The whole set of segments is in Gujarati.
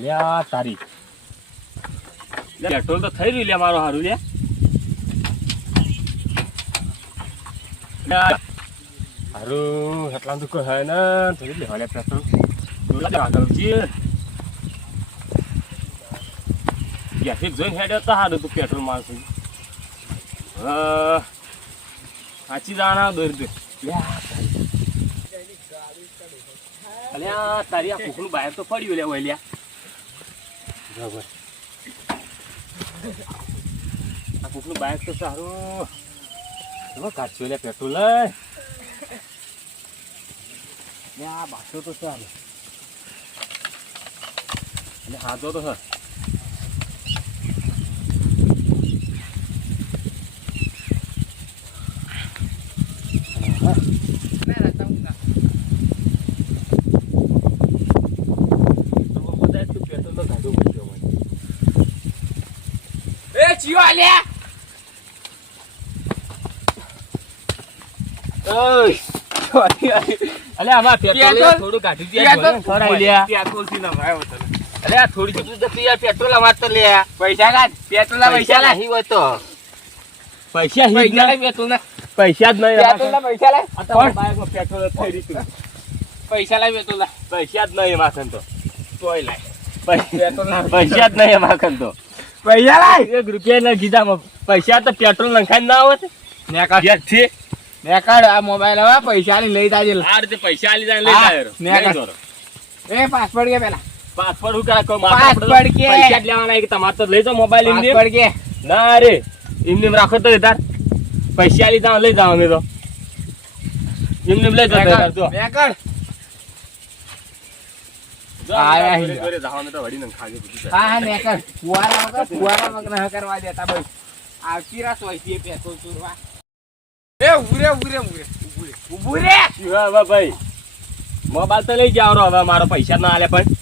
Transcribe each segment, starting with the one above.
અલ્યા તારી પેટ્રોલ તો થઈ રહ્યું લે મારો હારું લે હારું એટલા તો કોઈ હે ને થોડી લેવા લે પેટ્રોલ આગળ જઈએ ગેસી જોઈને હેડે તો સારું તું પેટ્રોલ મારશું સાચી દાણા દોરી દે અલ્યા તારી આ કુકનું બહાર તો પડ્યું લે ઓલ્યા બરાબર આ કુકનું બહાર તો સારું હવે કાઢશું લે પેટ્રોલ લે આ બાટલો તો ચાલે અને હાથો તો સર અલે આમાં પેટ્રોલ થોડું કાઢી દે પેટ્રોલ થી નવાયો તને અલે આ થોડી જતું જતી યાર પેટ્રોલ અમાર તો લે પૈસા કાઢ પેટ્રોલ ના પૈસા લા નહીં હોતો પૈસા હી ના પેટ્રોલ ના પૈસા જ નહીં પેટ્રોલ ના પૈસા લે આ તો બાઈક માં પેટ્રોલ થઈ રીતું પૈસા લાવ પેટ્રોલ લા પૈસા જ નહીં માખન તો તોય લાય પેટ્રોલ ના પૈસા જ નહીં માખન તો પૈસા લાય 1 રૂપિયા ના ગીધામાં પૈસા તો પેટ્રોલ નખાઈ ના આવત ને કાઢ છે મેકાડ આ મોબાઈલ હવે પૈસા લઈ જાજે આ રીતે પૈસા લઈ જાય લઈ જાય એ પાસવર્ડ કે પેલા પાસવર્ડ હું કરા કોઈ પાસવર્ડ કે પૈસા લેવાના કે તમાર તો લઈ જાવ મોબાઈલ ઇન પાસવર્ડ કે ના રે ઇમનેમ રાખો તો તાર પૈસા લઈ જાવ અમે તો ઇમનેમ લઈ જાવ તો મેકાડ આયા હી ઘરે જાવ તો વડી ન ખાજે બધું હા મેકાડ ફુવારા વગર ન કરવા દેતા ભાઈ આવતી રાત હોય છે પેટ્રોલ ચોરવા એ ઉરે હવે ભાઈ મોબાઈલ તો લઈ જાવ હવે મારો પૈસા ના આલે પણ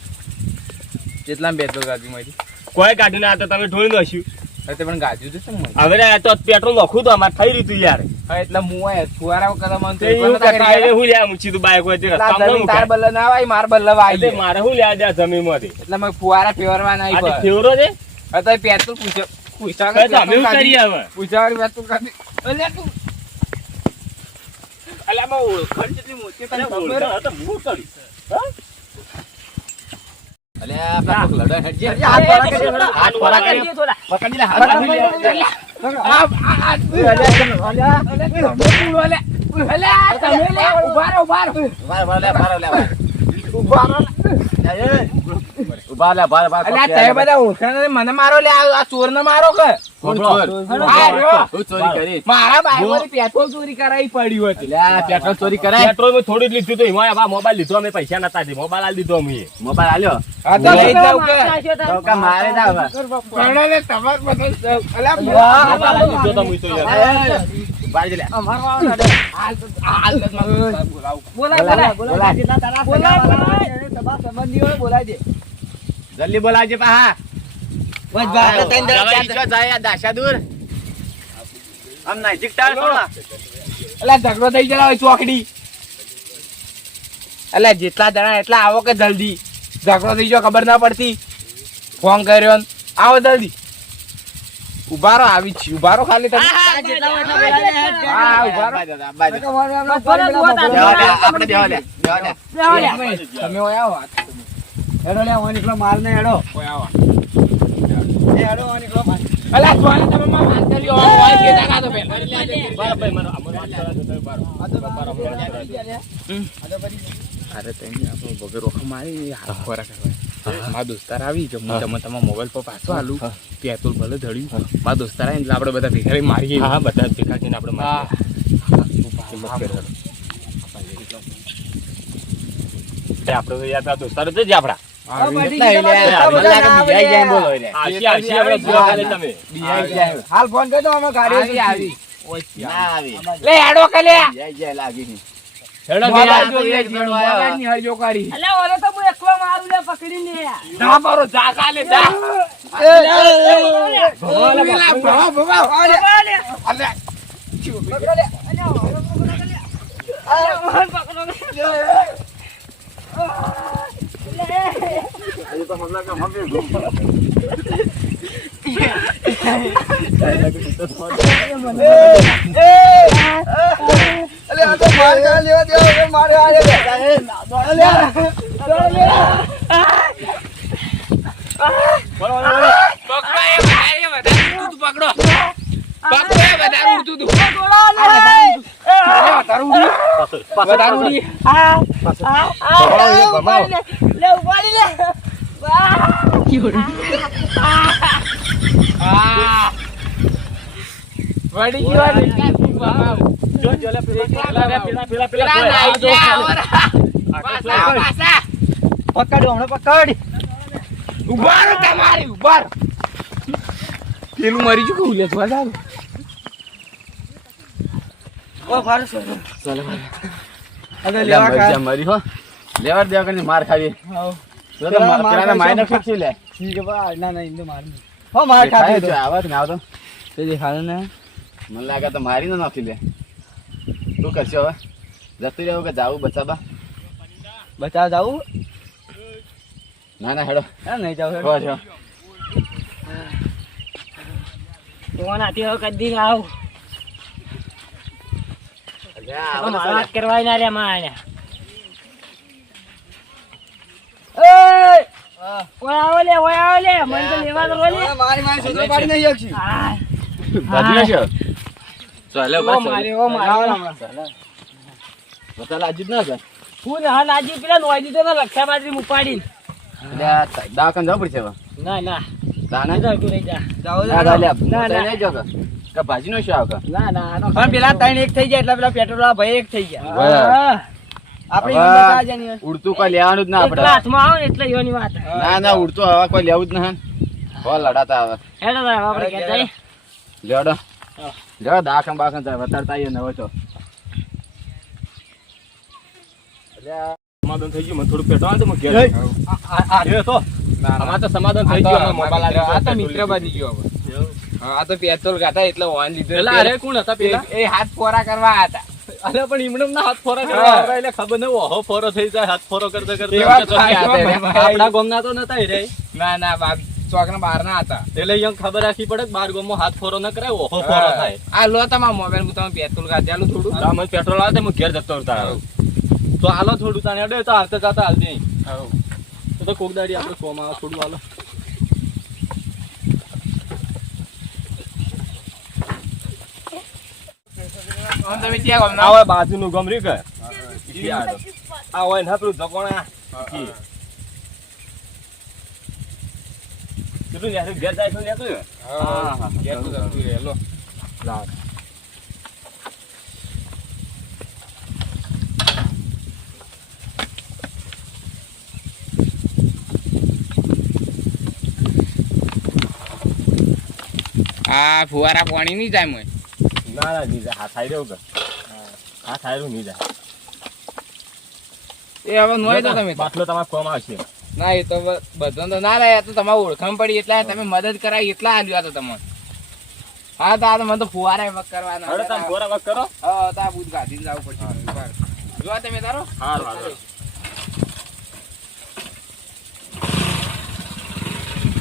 કેટલા બેતો ગાડી માંથી કોઈ કાઢીને આ તો તમે ઢોળી દોસ્યું તે પણ ગાજ્યું છે ને હવે તો પેટ્રોલ નખું તો અમાર થઈ રહ્યું યાર હા એટલે હું આ ફુવારા કદમ તો હું લ્યા મૂચી તું બાઈક હોય તે રસ્તા માં તાર બલ્લ ના આય માર બલ્લ આય મારે હું લ્યા દે જમીન માંથી એટલે મે ફુવારા ફેવરવા ના આય આ ફેવરો છે આ તો પેટ્રોલ પૂછા કે તમે શું કરી હવે પૂછા પેટ્રોલ કાઢી અલે તું અલ્યા મો ખર્ચ કેટલી મોટી તને ખબર હતો હું કરી હા અલ્યા આપડા લડા હેડજે હાથ પરા કરી થોડા પકડી લે હાથ મને મારો લે આ ચોર ને મારો કે ચોરી કરી મારા ભાઈ પેટ્રોલ ચોરી કરાવી પડ્યું હતી પેટ્રોલ ચોરી કરાય પેટ્રોલ મેં થોડું લીધું તો મોબાઈલ લીધો અમે પૈસા નતા દે મોબાઈલ આલી દીધો અમે મોબાઈલ આલ્યો લઈ જાવ કે મારે ના હવે તમાર બદલ અલ્યા લીધો તો મુઈ તો બાજ લે અમાર બોલા દે જલ્દી બોલાજે પાહા દાશા દૂર આમ નજીક તાર અલ્યા ઝઘડો થઈ ગયેલા હોય ચોકડી અલ્યા જેટલા જણા એટલા આવો કે જલ્દી ઝઘડો થઈ ગયો ખબર ના પડતી ફોન કર્યો આવો જલ્દી ઉભારો આવી છે ઉભારો ખાલી તમે તમે આવો હેડો લે ઓન એકલો માલ ને હેડો કોઈ આવો એ હેડો ઓન એકલો માલ અલા જોને તમે માં વાત કરી ઓ ઓય કે જાગા તો પેલ ભાઈ મારો અમર વાત કરા દો બારો આ તો બારો અરે તઈ આપણો બગર રોખ મારી હાથ ખોરા કરવા મા દોસ્તાર આવી જો હું તમે મોબાઈલ પર પાછો આલુ પેટ્રોલ ભલે ધડ્યું મા દોસ્તાર આવીને આપણે બધા ભેગા મારીએ હા બધા ભેગા થઈને આપણે આપણે યાર દોસ્તાર જ આપડા હાલ ફોન કરજો અમે ગાડી આવી લે હેડો કે લે લાગી હેડો મોબાઈલ ની હરજો કાઢી અલે ઓરે તો હું એકલો મારું લે પકડીને ના મારો જાગા લે જા ભવા અલે તો હમણાં કે હમે ઘૂમ અલે આ તો માર કા લેવા દેવા હવે મારે આલે પકડો હમણાં પકડ ઉભારો તમારી ઉભાર પેલું મરી ચૂક્યું લે તો જાવ ઓ ફારસ ચાલે અરે લેવા કા મરી હો લેવા દેવા કરીને માર ખાવી હાઉ તો મારા માયને ફિક્સ લે ઠીક છે બા ના ના ઇન્દો માર હો માર ખાતી તો આવત ને આવતો તે દેખાડો ને મને લાગે તો મારી નાખી લે તું કરશો હવે જતું રહેવું કે જાવું બચાબા બચાવ જાવું ના ના હેડો હા નહીં જાવ હો છો કોણ આતી હવે કદી ના આવ વાત કરવા ના રે માને એ ઓય આવો લે મને તો લેવા દો લે મારી મારી સુધરો પાડી નહીં શકશી બાજી છો ચાલે ઓ મારે બચાલા અજીત ના છે હું હા નાજી પેલા નોઈ દીધો ને રક્ષા બાજરી ઉપાડી એટલે દાકન જવું પડશે હવે ના ના દાના ના તું રહી જા જાવ ના લે ના, ના ના. નહીં જો કે ભાજી નો શાવ કે ના ના આનો પણ પેલા 3 એક થઈ ગયા એટલે પેલા પેટ્રોલ વાળા ભાઈ એક થઈ ગયા હા. આપણે હવે ઈ બતા જાની ઉડતું કોઈ લેવાનું જ ના એકલા આપણે હાથમાં આવો ને એટલે યોની વાત ના ના ઉડતું હવે કોઈ લેવું જ ના હો લડાતા હવે હેડો ભાઈ આપણે કે જાય લેડો લેડો દાખમ બાખમ જાય વતારતા આવીએ ને હવે તો સમાધાન થઈ ગયું મને થોડું પેટો આવે તો હું ઘેર તો આમાં તો સમાધાન થઈ ગયું મોબાઈલ આ તો મિત્ર બની ગયો હવે આ તો પેટ્રોલ ગાતા એટલે વાન લીધો અરે કોણ હતા પેલા એ હાથ ફોરા કરવા હતા અરે પણ ઈમણમ ના હાથ ફોરા કરવા આવ્યા એટલે ખબર નહીં ઓહો ફોરો થઈ જાય હાથ ફોરો કરતા એવા કરતા થાય છે. આપણા ગામના તો નતા રે ના ના બાપ ચોકના બહાર ના હતા એટલે અહીંયા ખબર રાખવી પડે કે બાર ગામમાં હાથ ફોરો ન કરાય ઓહો ફોરો થાય આ લો તમારા મોબાઈલ હું તમે પેટ્રોલ ગાધ્યાલું થોડું આ મને પેટ્રોલ આવે હું ઘેર જતો રહેતા તો હાલો થોડું તાને અડે તો હાલતે જતા હાલ દે તો કોક દાડી આપણે કોમ આવે થોડું હાલો તમે ત્યાં ગામના આવે બાજુનું ગમરી કે આ હોય ને આપણું જકોણા કેટલું ન્યાસું ઘેર જાય તો ન્યાસું હા ઘેર તો જતું રહે લો આ ફુવારા પાણી નહીં જાય મોય ના ના નહીં જાય હાથ આવી રહ્યો કે હાથ આવી રહ્યું નહીં જાય એ હવે નોય તો તમે બાટલો તમારે કોમ આવશે ના એ તો બધો તો ના રહ્યા તો તમારે ઓળખાણ પડી એટલે તમે મદદ કરાવી એટલા આલ્યું તો તમને હા તો આ તો મને તો ફુવારા વક કરવાના હવે તમે ગોરા વખ કરો હા તો આ બુધ ગાધીને જવું પડશે જો તમે તારો હારું હારું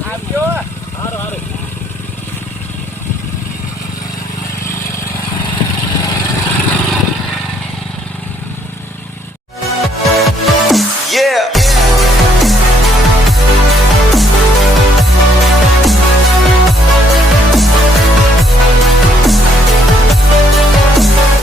આવજો હારું હારું